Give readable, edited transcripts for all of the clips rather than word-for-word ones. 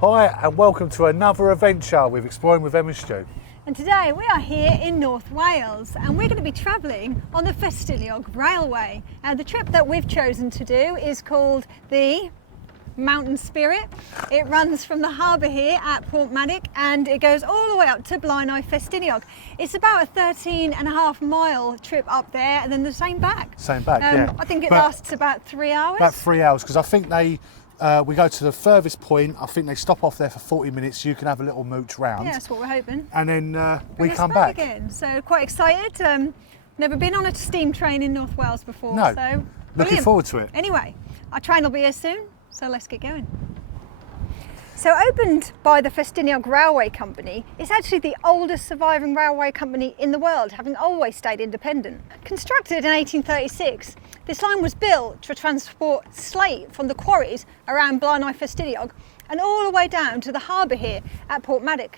Hi and welcome to another adventure with Exploring with Em and Stu. And today we are here in North Wales and we're going to be travelling on the Ffestiniog Railway. The trip that we've chosen to do is called the Mountain Spirit. It runs from the harbour here at Porthmadog and it goes all the way up to Blaenau Ffestiniog. It's about a 13.5-mile trip up there and then the same back. Same back, yeah. I think it lasts about 3 hours. About 3 hours, because I think we go to the furthest point. I think they stop off there for 40 minutes so you can have a little mooch round. Yeah, that's what we're hoping. And then we Bring come us back again. So quite excited. Never been on a steam train in North Wales before. No, so looking brilliant. forward to it. Anyway, our train will be here soon, so let's get going. So opened by the Ffestiniog Railway Company, it's actually the oldest surviving railway company in the world, having always stayed independent. Constructed in 1836, this line was built to transport slate from the quarries around Blaenau Ffestiniog and all the way down to the harbour here at Porthmadog.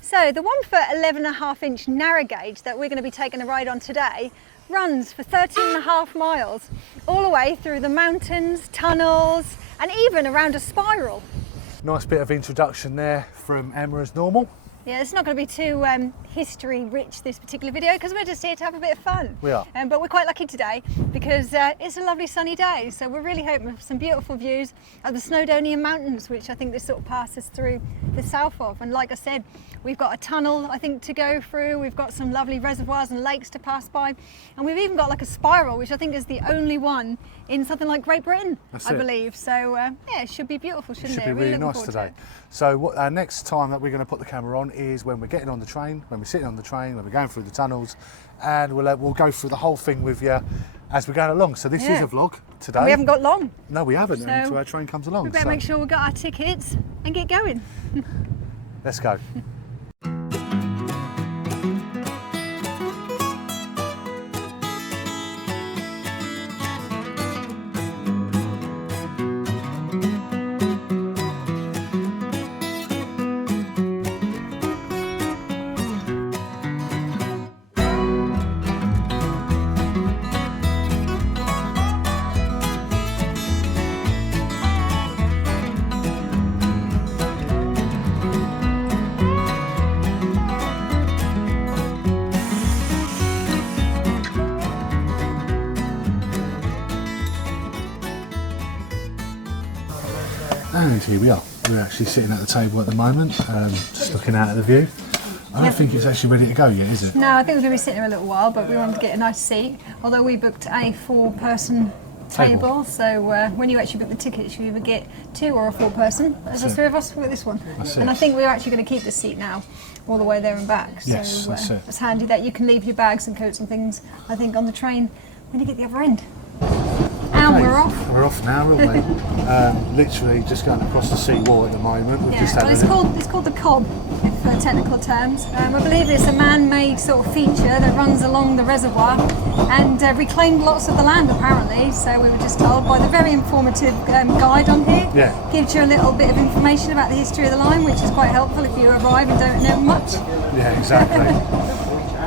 So the 1 foot 11.5-inch narrow gauge that we're going to be taking a ride on today runs for 13.5 miles, all the way through the mountains, tunnels and even around a spiral. Nice bit of introduction there from Emma as normal. Yeah, it's not going to be too history rich, this particular video, because we're just here to have a bit of fun. We are. But we're quite lucky today because it's a lovely sunny day, so we're really hoping for some beautiful views of the Snowdonia Mountains, which I think this sort of passes through the south of. And like I said, we've got a tunnel, I think, to go through. We've got some lovely reservoirs and lakes to pass by. And we've even got like a spiral, which I think is the only one in something like Great Britain, I believe. So yeah, it should be beautiful, shouldn't it? It should be really nice today. So our next time that we're going to put the camera on is when we're getting on the train, when we're sitting on the train, when we're going through the tunnels, and we'll go through the whole thing with you as we're going along. So this is a vlog today. We haven't got long. No, we haven't, so until our train comes along. We better make sure we've got our tickets and get going. Let's go. And here we are. We're actually sitting at the table at the moment, just looking out at the view. I don't think it's actually ready to go yet, is it? No, I think we're going to be sitting here a little while, but we wanted to get a nice seat. Although we booked a 4-person table, so when you actually book the tickets, you either get 2 or a 4-person. As the 3 of us, we've got this one. And I think we're actually going to keep the seat now, all the way there and back. So yes, that's it. It's handy that you can leave your bags and coats and things, I think, on the train when you get the other end. And we're off. We're off now, aren't we? Literally just going across the sea wall at the moment. We've just well, it's called the Cob, for technical terms. I believe it's a man-made sort of feature that runs along the reservoir and reclaimed lots of the land, apparently. So we were just told by the very informative guide on here. Yeah. Gives you a little bit of information about the history of the line, which is quite helpful if you arrive and don't know much. Yeah, exactly.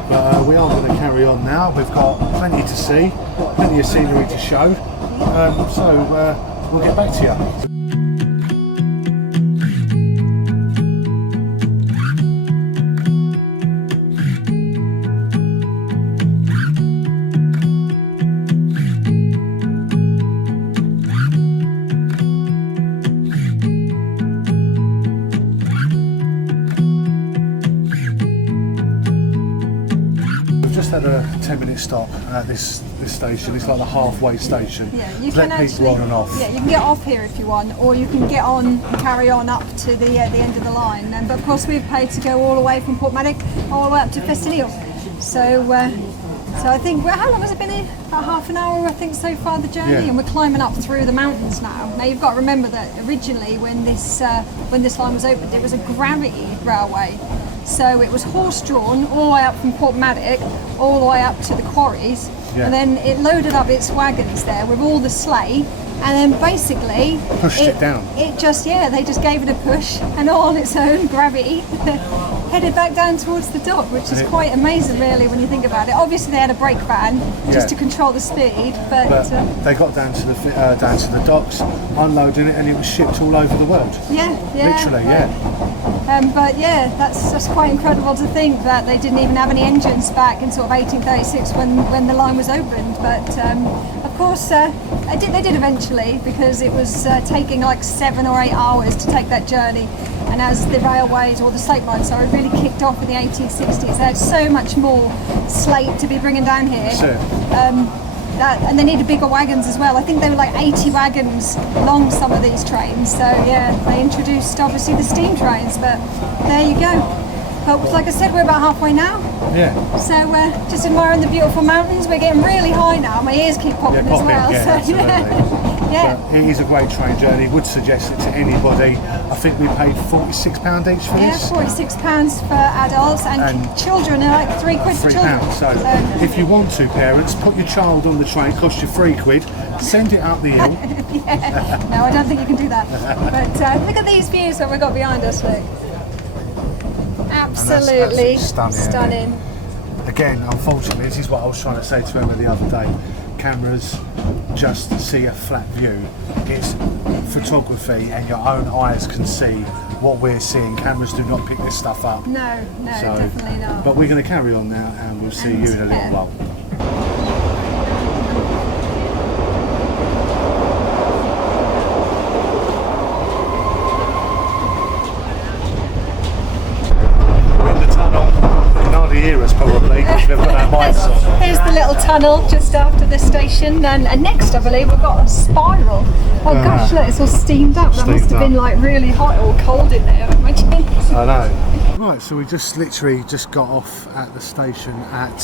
But we are going to carry on now. We've got plenty to see, plenty of scenery to show. So we'll get back to you. Had a 10-minute stop at this station. It's like the halfway station. Yeah, you can actually people on and off. Yeah, you can get off here if you want, or you can get on and carry on up to the end of the line. But of course, we've paid to go all the way from Porthmadog all the way up to Ffestiniog. So I think how long has it been here? About half an hour, I think, so far the journey, and we're climbing up through the mountains now. Now you've got to remember that originally, when this line was opened, it was a gravity railway. So it was horse-drawn all the way up from Porthmadog, all the way up to the quarries, Yeah. And then it loaded up its wagons there with all the slate, and then basically pushed it down. It just, they just gave it a push, and all on its own gravity headed back down towards the dock, which is quite amazing, really, when you think about it. Obviously, they had a brake van just to control the speed, but they got down to the docks, unloading it, and it was shipped all over the world. Yeah, literally, but that's just quite incredible to think that they didn't even have any engines back in sort of 1836 when the line was opened. But of course, they did eventually, because it was taking like 7 or 8 hours to take that journey. And as the railways, or the slate mines, really kicked off in the 1860s, they had so much more slate to be bringing down here. Sure. And they needed bigger wagons as well. I think they were like 80 wagons long, some of these trains. So they introduced obviously the steam trains, but there you go. But like I said, we're about halfway now. Yeah. So just admiring the beautiful mountains. We're getting really high now. My ears keep popping as well. Yeah. But it is a great train journey. Would suggest it to anybody. I think we paid £46 each for this. Yeah, £46 for adults, and children are like £3 for children. So if you want to, parents, put your child on the train. Cost you £3. Send it up the hill. No, I don't think you can do that. But look at these views that we've got behind us. Look. Absolutely stunning. Again, unfortunately, this is what I was trying to say to Emma the other day. Cameras just see a flat view. It's photography, and your own eyes can see what we're seeing. Cameras do not pick this stuff up. No, definitely not. But we're going to carry on now, and we'll see you in a little while. Hear us probably, because they've got our mics on. Here's the little tunnel just after the station, and next I believe we've got a spiral. Oh gosh, look, it's all steamed up. That must have been like really hot or cold in there, I imagine. I know. Right, so we just literally got off at the station at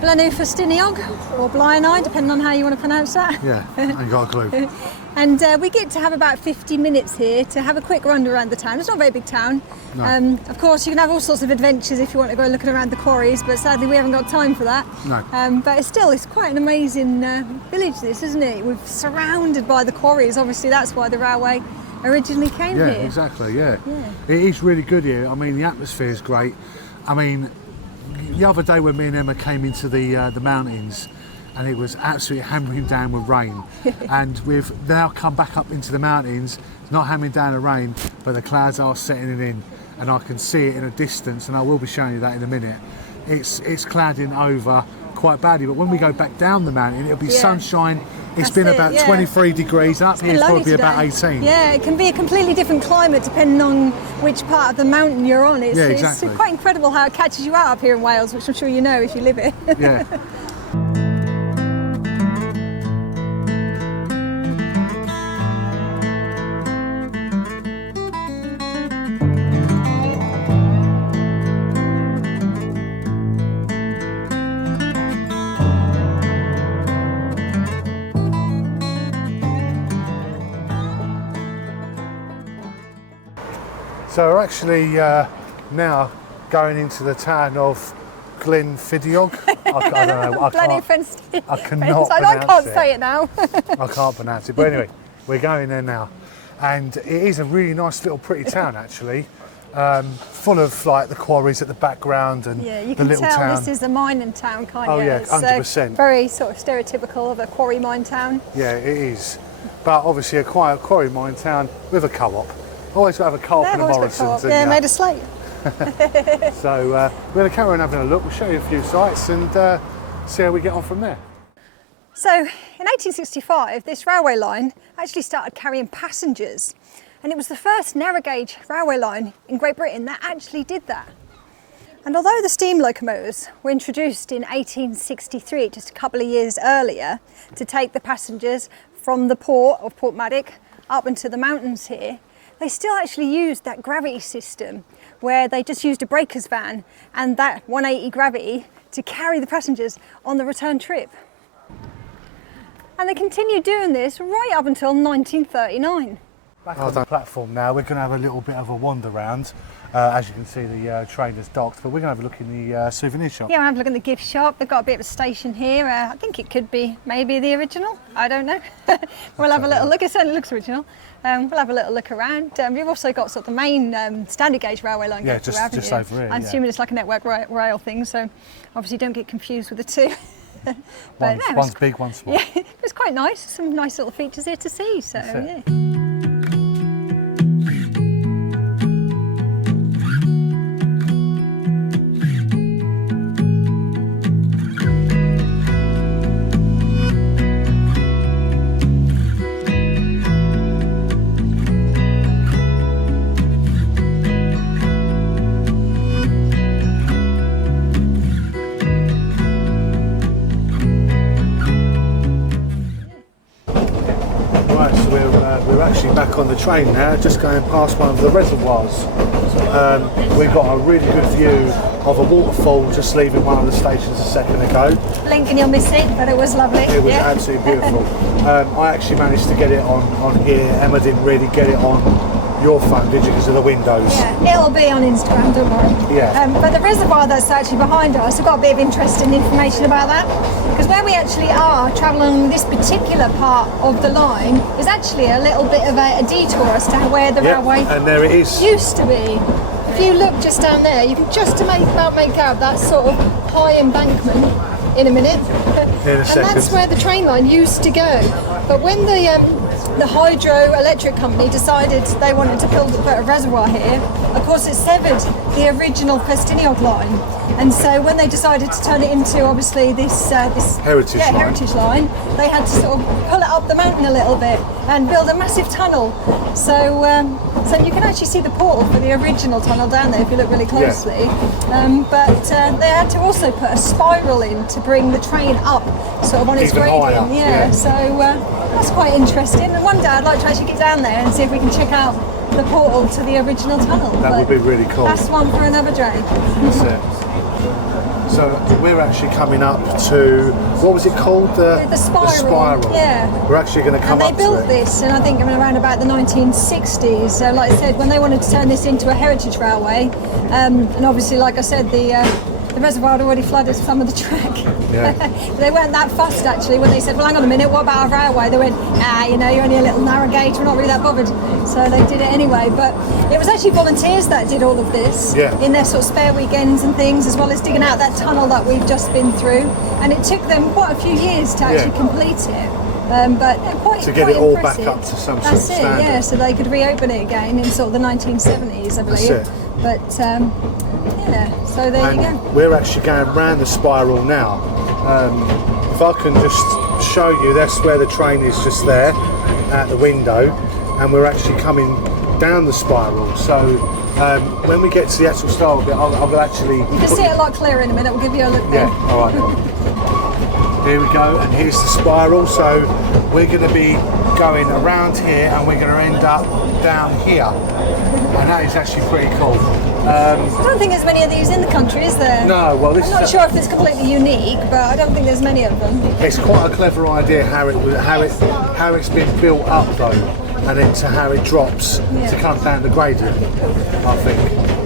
Blaenau Ffestiniog, or Blaenau, depending on how you want to pronounce that. Yeah, I ain't got a clue. And we get to have about 50 minutes here to have a quick run around the town. It's not a very big town. No. Of course, you can have all sorts of adventures if you want to go looking around the quarries, but sadly we haven't got time for that. No. But it's quite an amazing village, this, isn't it? We're surrounded by the quarries. Obviously, that's why the railway originally came here. Yeah, exactly, yeah. It is really good here. I mean, the atmosphere is great. I mean, the other day when me and Emma came into the mountains, and it was absolutely hammering down with rain. And we've now come back up into the mountains. It's not hammering down the rain, but the clouds are setting in, and I can see it in a distance, and I will be showing you that in a minute. It's clouding over quite badly, but when we go back down the mountain, it'll be sunshine. It's been about 23 degrees. Up here, it's probably about 18. Yeah, it can be a completely different climate depending on which part of the mountain you're on. It's quite incredible how it catches you out up here in Wales, which I'm sure you know if you live it. Yeah. So we're actually now going into the town of Ffestiniog. I don't know. I cannot pronounce it. I can't say it now. I can't pronounce it. But anyway, we're going there now. And it is a really nice little pretty town actually. Full of like the quarries at the background and you the can little tell town. This is a mining town, can't you? Oh yeah, 100%. Very sort of stereotypical of a quarry mine town. Yeah, it is. But obviously a quiet quarry mine town with a co-op. Always got to have a co-op and a Morrison's. Yeah, made of slate. So we're going to carry on having a look. We'll show you a few sites and see how we get on from there. So in 1865, this railway line actually started carrying passengers. And it was the first narrow gauge railway line in Great Britain that actually did that. And although the steam locomotives were introduced in 1863, just a couple of years earlier, to take the passengers from the port of Portmadoc up into the mountains here, they still actually used that gravity system where they just used a breaker's van and that 180 gravity to carry the passengers on the return trip. And they continued doing this right up until 1939. Back on the platform now, we're going to have a little bit of a wander round. As you can see, the train has docked, but we're going to have a look in the souvenir shop. Yeah, we'll have a look at the gift shop. They've got a bit of a station here. I think it could be maybe the original. I don't know. We'll have a little look. It certainly looks original. We'll have a little look around. We've also got sort of the main standard gauge railway line. Yeah, just over here. I'm assuming it's like a network rail thing, so obviously don't get confused with the two. But one's big, one's small. Yeah, it's quite nice. Some nice little features here to see. So yeah. We're actually back on the train now, just going past one of the reservoirs. We've got a really good view of a waterfall just leaving one of the stations a second ago. Blinking you'll miss it, but it was lovely. It was absolutely beautiful. I actually managed to get it on here. Emma didn't really get it on your phone, did you, because of the windows? Yeah, it'll be on Instagram, don't worry. Yeah. But the reservoir that's actually behind us, I've got a bit of interesting information about that. Because where we actually are, travelling this particular part of the line, is actually a little bit of a detour as to where the railway and there it is. Used to be. If you look just down there, you can just about make out that sort of high embankment in a minute. In a second. And that's where the train line used to go. But when the hydroelectric company decided they wanted to put a reservoir here, of course it severed the original Ffestiniog line, and so when they decided to turn it into obviously this heritage line, they had to sort of pull it up the mountain a little bit and build a massive tunnel. So you can actually see the portal for the original tunnel down there if you look really closely. But they had to also put a spiral in to bring the train up sort of on its gradient. Yeah. So that's quite interesting. And one day I'd like to actually get down there and see if we can check out the portal to the original tunnel. That would be really cool. That's one for another day. That's it. So we're actually coming up to, what was it called? The spiral. The spiral. Yeah. We're actually going to come up to it. And they built this, and I think around about the 1960s. So like I said, when they wanted to turn this into a heritage railway, and obviously, like I said, the reservoir had already flooded some of the track. Yeah. They weren't that fussed actually when they said, well, hang on a minute, what about a railway? They went, you're only a little narrow gauge, we're not really that bothered. So they did it anyway. But it was actually volunteers that did all of this in their sort of spare weekends and things, as well as digging out that tunnel that we've just been through. And it took them quite a few years to actually complete it. But quite to get it all back up to some That's sort of standard. Yeah, so they could reopen it again in sort of the 1970s, I believe. That's it. But so there you go. We're actually going round the spiral now. If I can just show you, that's where the train is, just there at the window, and we're actually coming down the spiral. So when we get to the actual style bit, I'll actually... You can see it a lot clearer in a minute. We'll give you a look there. Yeah, all right. Here we go, and here's the spiral. So we're going to be going around here, and we're going to end up down here. And that is actually pretty cool. I don't think there's many of these in the country, is there? No, well, I'm not sure if it's completely unique, but I don't think there's many of them. It's quite a clever idea how it's been built up though, and then to how it drops to come down the gradient, I think.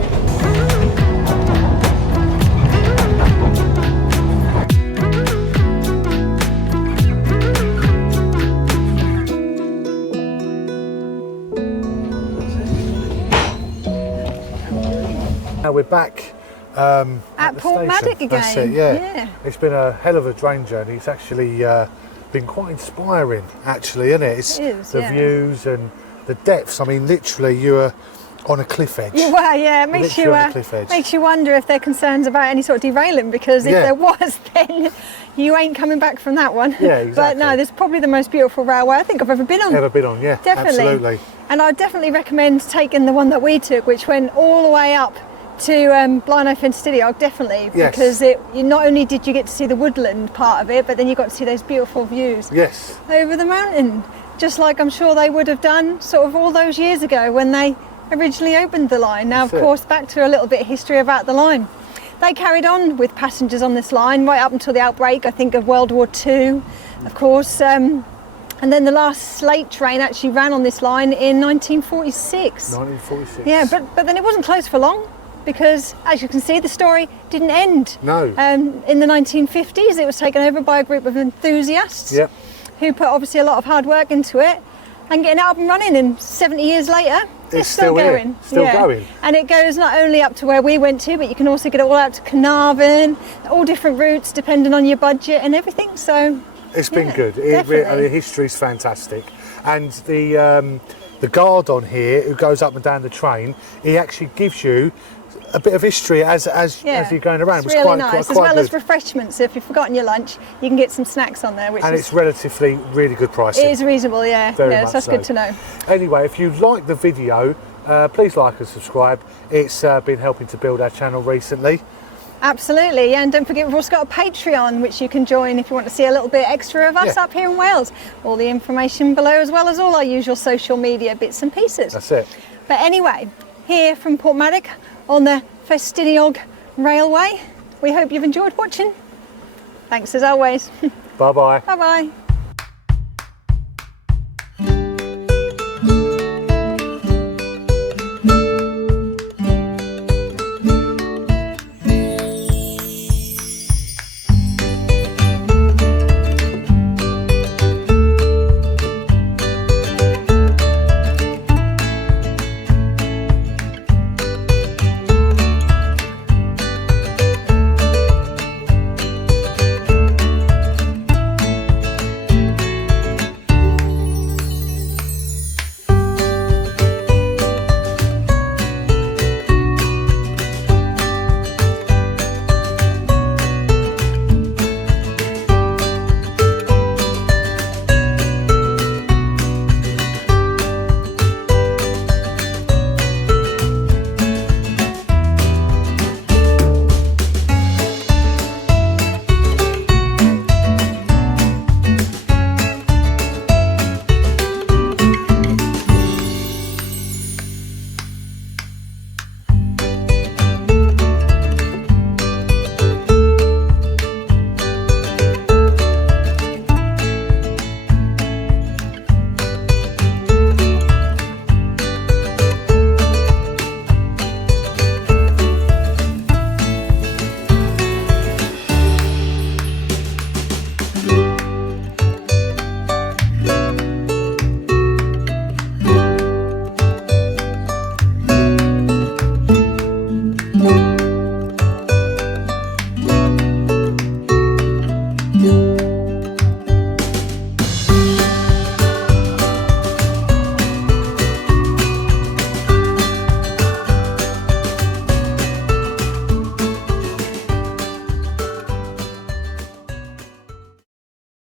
Now we're back at Port Maddock again. That's it, yeah. It's been a hell of a train journey. It's actually been quite inspiring, actually, isn't it? It is, the views and the depths. I mean, literally, you're on a cliff edge. Well, yeah, it makes you wonder if there are concerns about any sort of derailing, because if there was, then you ain't coming back from that one. Yeah, exactly. But no, this is probably the most beautiful railway I think I've ever been on. Yeah, definitely. Absolutely. And I'd definitely recommend taking the one that we took, which went all the way up to Blaenau Ffestiniog, definitely, because you not only did you get to see the woodland part of it, but then you got to see those beautiful views over the mountain, just like I'm sure they would have done sort of all those years ago when they originally opened the line. Now, of course, back to a little bit of history about the line. They carried on with passengers on this line right up until the outbreak, I think, of World War II. Of course, And then the last Slate train actually ran on this line in 1946. 1946. Yeah, but then it wasn't closed for long, because as you can see, the story didn't end. No. In the 1950s, it was taken over by a group of enthusiasts Yep. who put obviously a lot of hard work into it, and getting it up and running, and 70 years later, it's still here, going. still going. And it goes not only up to where we went to, but you can also get it all out to Carnarvon, all different routes depending on your budget and everything. So it's been good. Definitely. The history's fantastic, and the guard on here who goes up and down the train, he actually gives you a bit of history as you're going around. It's really nice, as well as refreshments. So if you've forgotten your lunch, you can get some snacks on there. It's relatively really good pricing. It is reasonable, yeah. Very so much that's so. good to know. Anyway, if you like the video, please like and subscribe. It's been helping to build our channel recently. Absolutely, yeah, and don't forget we've also got a Patreon which you can join if you want to see a little bit extra of us up here in Wales. All the information below, as well as all our usual social media bits and pieces. That's it. But anyway, here from Portmadog on the Ffestiniog Railway, we hope you've enjoyed watching. Thanks as always. Bye bye. Bye bye.